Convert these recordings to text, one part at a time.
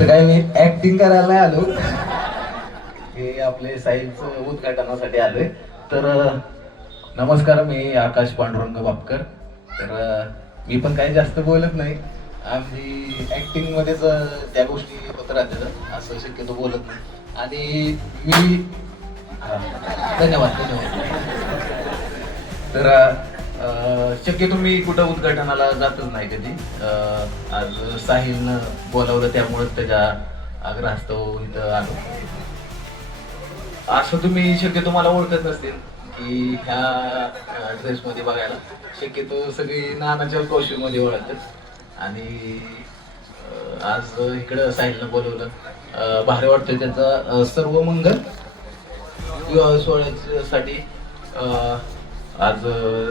तर काय मी ऍक्टिंग करायला नाही आलो. हे आपले साईलचं उद्घाटनासाठी आलोय. तर नमस्कार मी आकाश पांडुरंग बापकर. तर मी पण काही जास्त बोलत नाही. आम्ही ऍक्टिंग मध्येच त्या गोष्टी होत राहतात. असं शक्यतो बोलत नाही. आणि मी धन्यवाद धन्यवाद. तर शक्यतो मी कुठं उद्घाटनाला जातच नाही कधी. आज साहिलनं बोलावलं त्यामुळेच त्याच्या आग्रहास्तव इथं आलो. असं तुम्ही शक्यतो मला ओळखत नसतील की ह्या ड्रेसमध्ये बघायला. शक्यतो सगळी नानाच्या कौशलमध्ये ओळखतात. आणि आज इकडं साहिलनं बोलवलं. भारी वाटतं त्याचा सर्व मंगल. विवाह सोहळ्यासाठी आज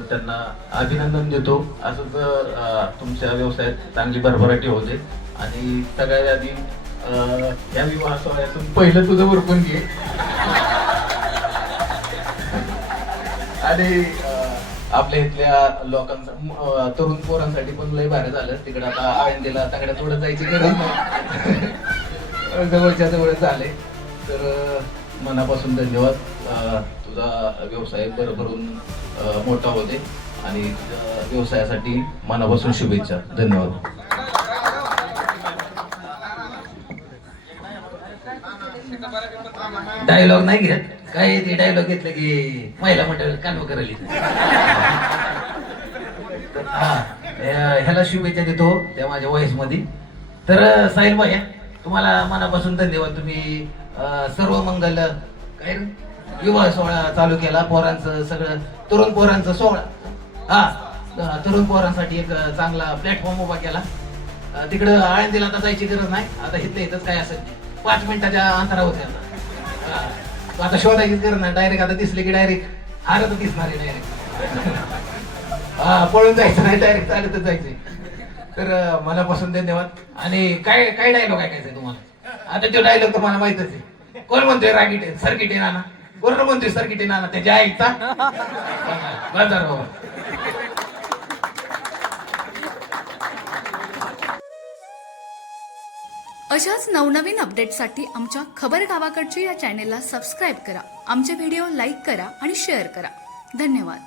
त्यांना अभिनंदन देतो. असंच तुमच्या व्यवसायात चांगली भरभराटी होते. आणि सगळ्यात आधी या विवाह सोहळ्यातून पहिलं तुझं उरकून घे. आणि आपल्या इथल्या लोकांचा तरुण पोरांसाठी पण लय भारी झालं. तिकडे आता आळंदीला तगड्या थोडं जायची गरज नाही. जवळच्या जवळ झाले तर मनापासून धन्यवाद. तुझा व्यवसाय भरभरून मोठा होते आणि व्यवसायासाठी मनापासून शुभेच्छा. धन्यवाद. डायलॉग नाही घेत. काय ते डायलॉग घेतलं की महिला मंडळ कानव करायली. हा ह्याला शुभेच्छा देतो त्या माझ्या वयसमध्ये तर साहिल भाई तुम्हाला मनापासून धन्यवाद. तुम्ही सर्व मंगल काय युवा विवाह सोहळा चालू केला पोरांचं सगळं तरुण पोरांचं सोहळा. हा तरुण पोरांसाठी एक चांगला प्लॅटफॉर्म उभा केला. तिकडं आळंदीला आता जायची गरज नाही. आता इथलं इथंच काय असेल. पाच मिनिटाच्या अंतरावर आता. आता शोधायची गरज नाही. डायरेक्ट आता दिसले की डायरेक्ट हारत दिसणार आहे डायरेक्ट हा पळून जायचं नाही डायरेक्ट चालतच जायचंय. तर मनापासून धन्यवाद. आणि काय काय डायलॉग ऐकायचंय तुम्हाला? आता तो डायलॉग तुम्हाला माहितच आहे. कोण म्हणतोय रागीट आहे? सर्किट आहे नाना. कोण म्हणतोय सर्किट आहे नाना? त्याच्या आईचा. बाजार बाबा अशाच नवनवीन अपडेटसाठी आमच्या खबर गावाकडची या चॅनेलला सबस्क्राईब करा. आमचे व्हिडिओ लाईक करा आणि शेअर करा. धन्यवाद.